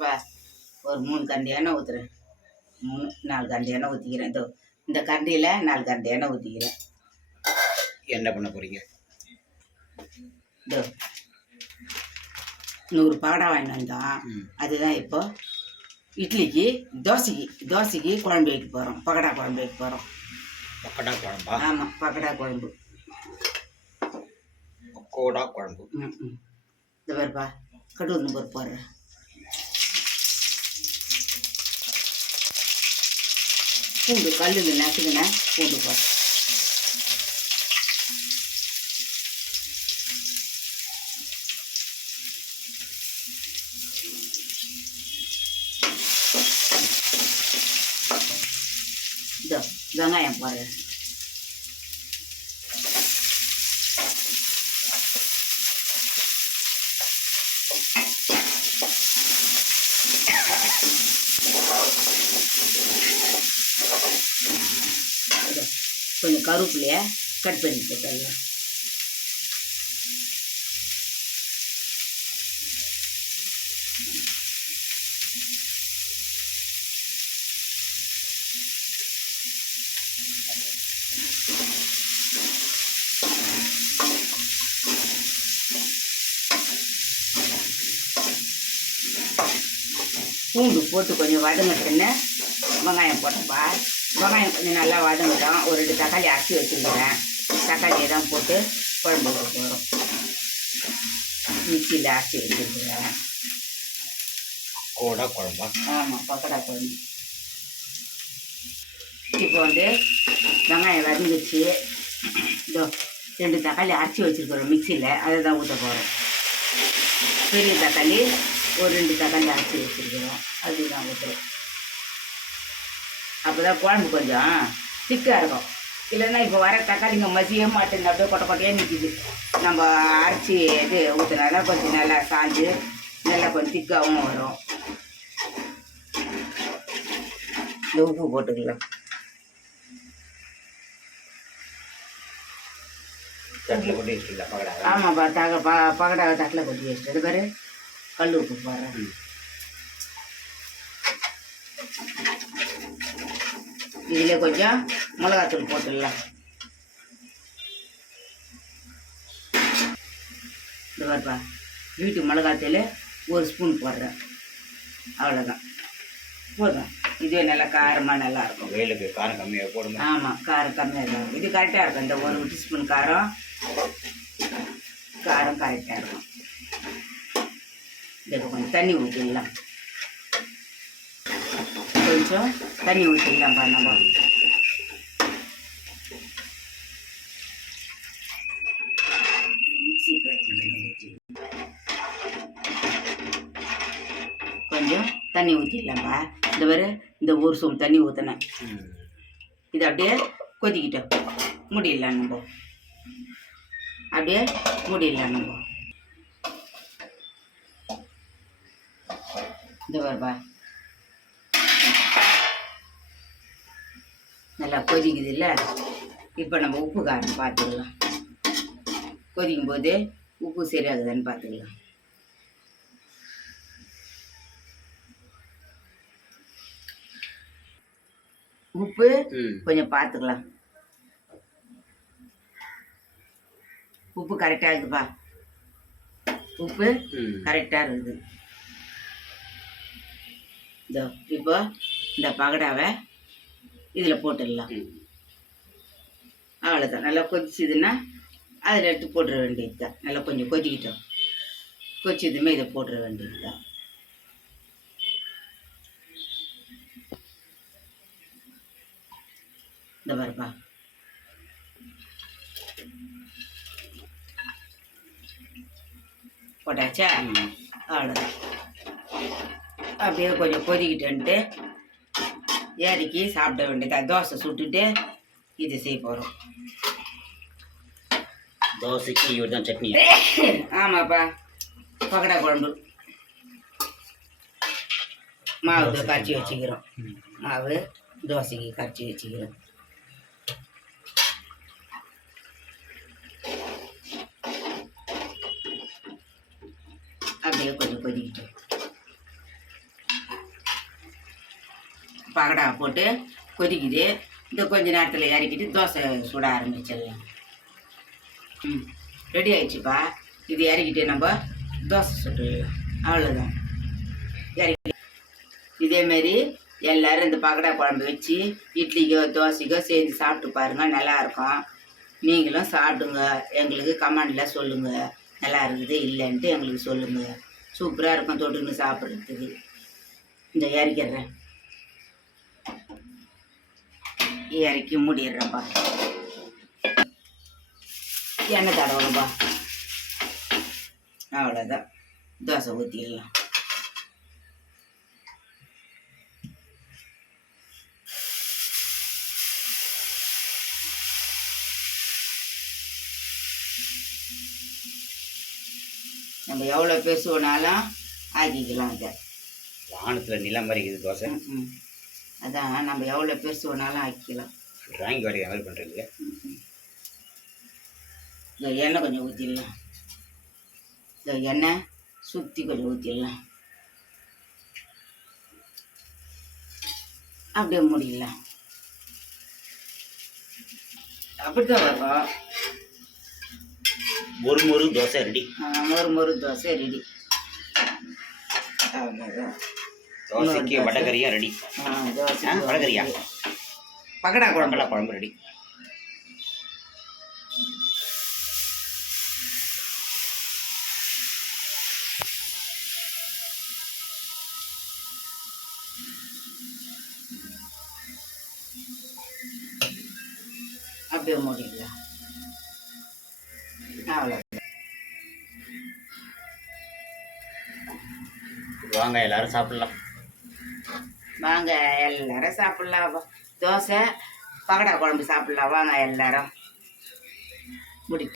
பாருப்பா, ஒரு 3 கரண்டி எண்ணெய் ஊற்றுறேன். 3 4 கரண்டி எண்ணெய் ஊற்றிக்கிறேன். இதோ இந்த கரண்டியில் 4 கரண்டி எண்ணெய் ஊற்றிக்கிறேன். என்ன பண்ண போகிறீங்க? இதோ 100 பகடா வாங்கிட்டு வந்தோம். அதுதான் இப்போ இட்லிக்கு தோசைக்கு குழம்பு வைக்க போகிறோம். பகடா குழம்பு வைக்க போகிறோம். பக்கோடா குழம்பா? ஆமாம், பகடா குழம்பு. பக்கோடா குழம்பு. இந்த பாருப்பா, கடுகு பருப்பு போடுறேன். பூண்டு கல்லில் நசுக்கினேன். பூண்டு போடுறேன். இதோ வெங்காயம் போடுறேன். கொஞ்சம் கருவேப்பிலையை கட் பண்ணி போட்டுடலாம். பூண்டு போட்டு கொஞ்சம் வதங்கட்டுன்னு வெங்காயம் போட்டப்பா. வெங்காயம் கொஞ்சம் நல்லா வதங்கட்டும். ஒரு 2 தக்காளி அரைச்சி வச்சுருக்கிறேன். தக்காளியை தான் போட்டு குழம்பு வைக்க போகிறோம். மிக்சியில் அரைச்சி வச்சுருக்கிறேன். பக்கோடா குழம்பா? ஆமாம், பக்கோடா குழம்பு. இப்போ வந்து வெங்காயம் வதங்கிச்சு. இதோ 2 தக்காளி அரைச்சி வச்சுருக்கிறோம் மிக்சியில். அதை தான் ஊற்ற போகிறோம். பெரிய தக்காளி ஒரு 2 தக்காளி அரைச்சி வச்சுருக்கிறோம். அதுதான் ஊற்றுறோம். அப்போ தான் குழம்பு கொஞ்சம் திக்காக இருக்கும். இல்லைன்னா இப்போ வர தக்காளிங்க மசிய மாட்டேங்க, அப்படியே கொட்டை கொட்டையாக நிற்கிது. நம்ம அரைச்சி இது ஊற்றினா கொஞ்சம் நல்லா சாஞ்சு நல்லா கொஞ்சம் திக்காகவும் வரும். இந்த உப்பு போட்டுக்கலாம். தட்டில் கொட்டி வச்சுருக்கா பகடா? ஆமாப்பா, பகடாவை தட்டில் கொட்டி வச்சுட்டு அது பேர் கல் உப்பு போடுறேன். இதில் கொஞ்சம் மிளகாத்தூள் போட்டுடலாம். இது பாருப்பா, வீட்டு மிளகாத்தூள் 1 ஸ்பூன் போடுறேன். அவ்வளோதான், போதும். இதுவே நல்லா காரமாக நல்லாயிருக்கும். வெயிலுக்கு காரம் கம்மியாக போடுங்க. ஆமாம், காரம் கம்மியாக இருக்கும். இது கரெக்டாக இருக்கும். இந்த 1 டீஸ்பூன் காரம் கரெக்டாக இருக்கும். இதுக்கு கொஞ்சம் தண்ணி ஊற்றிடலாம். கொஞ்சம் தண்ணி ஊற்றிடலாம் நம்ம. கொஞ்சம் தண்ணி ஊற்றிடலாம்ப்பா. இந்த வரை இந்த 1 சொம்பு தண்ணி ஊற்றினேன். இது அப்படியே கொதிக்கிட்டோம். மூடிடலாம் நம்ம. அப்படியே மூடிடலாம் நம்ம. இந்த வரப்பா நல்லா கொதிக்குது இல்லை? இப்போ நம்ம உப்பு காரம் பார்த்துக்கலாம். கொதிக்கும் போது உப்பு சரியாகுதுன்னு பார்த்துக்கலாம். உப்பு கொஞ்சம் பார்த்துக்கலாம். உப்பு கரெக்டாக இருக்குப்பா. உப்பு கரெக்டாக இருக்குது. இதோ இப்போ இந்த பகடாவை இதில் போட்டுடலாம். அவ்வளோதான். நல்லா கொதிச்சுதுன்னா அதில் எடுத்து போட்டுற வேண்டியது தான். நல்லா கொஞ்சம் கொதிக்கிட்டோம். கொதிச்சதுமே இதை போட்டுற வேண்டியது தான். இந்த பாருப்பா, போட்டாச்சா? அவ்வளோதான். அப்படியே கொஞ்சம் கொதிக்கிட்டேன்ட்டு இறக்கி சாப்பிட வேண்டியதா. தோசை சுட்டுட்டு இது செய்ய போகிறோம். தோசைக்கு இவர் தான் சட்னி? ஆமாப்பா, பக்கடா குழம்பு. மாவு கரைச்சி வச்சுக்கிறோம். மாவு தோசைக்கு கரைச்சி வச்சுக்கிறோம். அப்படியே கொஞ்சம் கொதிக்கிட்டு பகடா போட்டு கொதிக்குது. இந்த கொஞ்ச நேரத்தில் இறக்கிட்டு தோசை சுட ஆரம்பிச்சிடலாம். ரெடி ஆயிடுச்சுப்பா. இது இறக்கிட்டு நம்ம தோசை சுட்டுடலாம். அவ்வளோதான். இறக்கி இதேமாரி எல்லோரும் இந்த பகடா குழம்பு வச்சு இட்லிக்கோ தோசைக்கோ செஞ்சு சாப்பிட்டு பாருங்கள், நல்லாயிருக்கும். நீங்களும் சாப்பிடுங்க. எங்களுக்கு கமெண்டில் சொல்லுங்கள், நல்லா இருக்குது இல்லைன்ட்டு எங்களுக்கு சொல்லுங்கள். சூப்பராக இருக்கும் தொட்டுன்னு சாப்பிட்றதுக்கு. இந்த இறக்கிடுறேன், இறக்கி மூடிடுறேன்ப்பா. எண்ணெய் தடவணும்பா. அவ்வளோதான். தோசை ஊற்றிடலாம். நம்ம எவ்வளோ பேசுவோனாலும் ஆக்கிக்கலாம். அதை வானத்தில் நிலம் வரைக்குது தோசை. அதான் நம்ம எவ்வளோ பேசுவோனாலும் ஆக்கிக்கலாம். ட்ராயிங் வரைக்கும் மாதிரி பண்ணுறீங்க. இந்த எண்ணெய் கொஞ்சம் ஊற்றிடலாம். இந்த எண்ணெய் சுற்றி கொஞ்சம் ஊற்றிடலாம். அப்படியே மூடிடலாம். அப்படித்தான் வரும். மொறு தோசை ரெடி. மொறு தோசை ரெடி. அவ்வளோதான். தோசைக்கு வடகரியா ரெடி. தோசை வடகரியா பகடா குழம்பு ரெடி. அப்படியே மூடிடலாம். அவ்வளோ. வாங்க எல்லாரும் சாப்பிடலாம். வாங்க எல்லாரும் சாப்பிட்லாம். தோசை பகடா குழம்பு சாப்பிட்லாம். வாங்க எல்லாரும். முடி